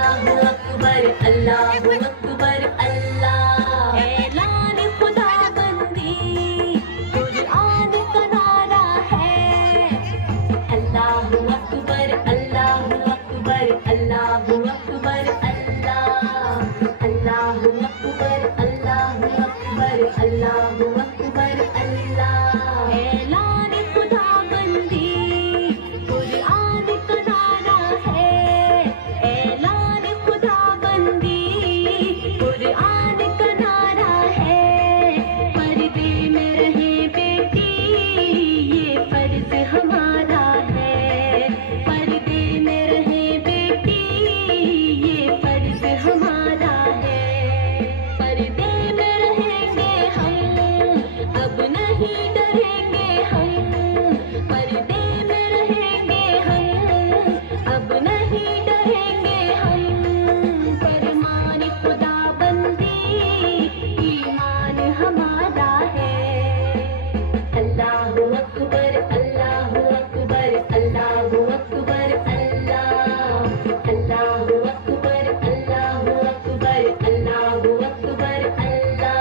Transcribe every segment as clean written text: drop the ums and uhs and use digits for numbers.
اللہ اکبر اللہ اکبر اللہ اعلان خدا بندی قرآن کا نعرہ ہے اللہ اکبر اللہ اکبر اللہ اکبر اللہ اللہ اکبر اللہ اکبر اللہ اکبر اللہ اعلان خدا بندی قرآن کا نعرہ ہے اعلان خدا بندی قرآن کا نعرہ ہے پردے میں رہے بیٹی یہ فرض ہمارا ہے پردے میں رہے بیٹی یہ فرض ہمارا ہے پردے میں رہیں گے ہم اب نہیں ڈریں گے ہم پردے میں رہیں گے ہم اب نہیں ڈریں گے ہم فرمان خدا بندی ایمان ہمارا ہے اللہ اکبر اللہ اکبر اللہ اکبر اللہ اللہ اکبر اللہ اکبر اللہ اکبر اللہ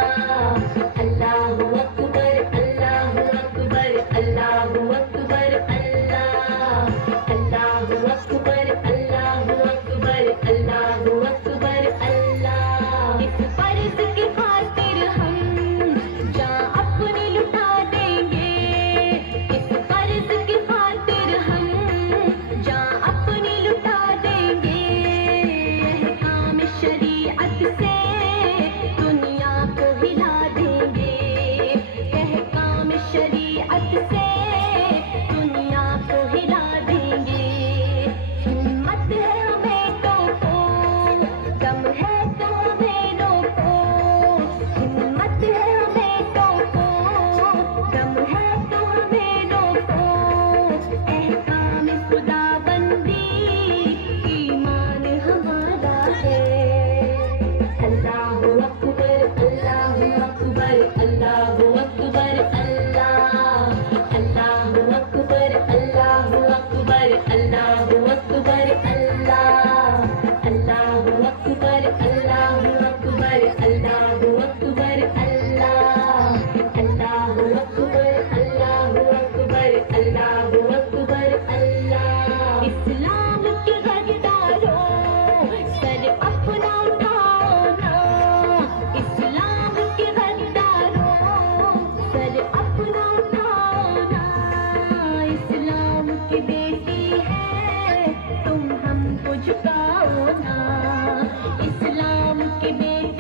اللہ اکبر اللہ اکبر اللہ اکبر اللہ اللہ اکبر اللہ اکبر اللہ اکبر اللہ اس فرض کی خاطر ہم جان اپنی لٹا دیں گے اس فرض کی خاطر ہم جان اپنی لٹا دیں گے احکام شریعت سے دنیا کو ہلا دیں گے احکام شریعت سے دنیا کو ہلا دیں گے ہمت ہے ہمیں ٹوکو دم ہے تو ہمیں روکو ہمت ہے ہمیں ٹوکو دم ہے تو ہمیں روکو احکام خدا بندی ایمان ہمارا ہے اللہ اکبر اللہ اکبر اللہ اکبر اللہ اللہ اکبر اللہ اکبر اللہ اکبر اللہ اللہ اکبر اللہ اکبر اللہ اکبر اللہ اللہ اکبر اللہ اکبر اللہ اکبر اللہ اسلام کے غداروں سر اپنا اٹھاؤ نا اسلام کے غداروں سر اپنا اٹھاؤ نا اسلام کی بیٹی ہے تم ہم کو جھکاؤ نا اسلام کی بیٹی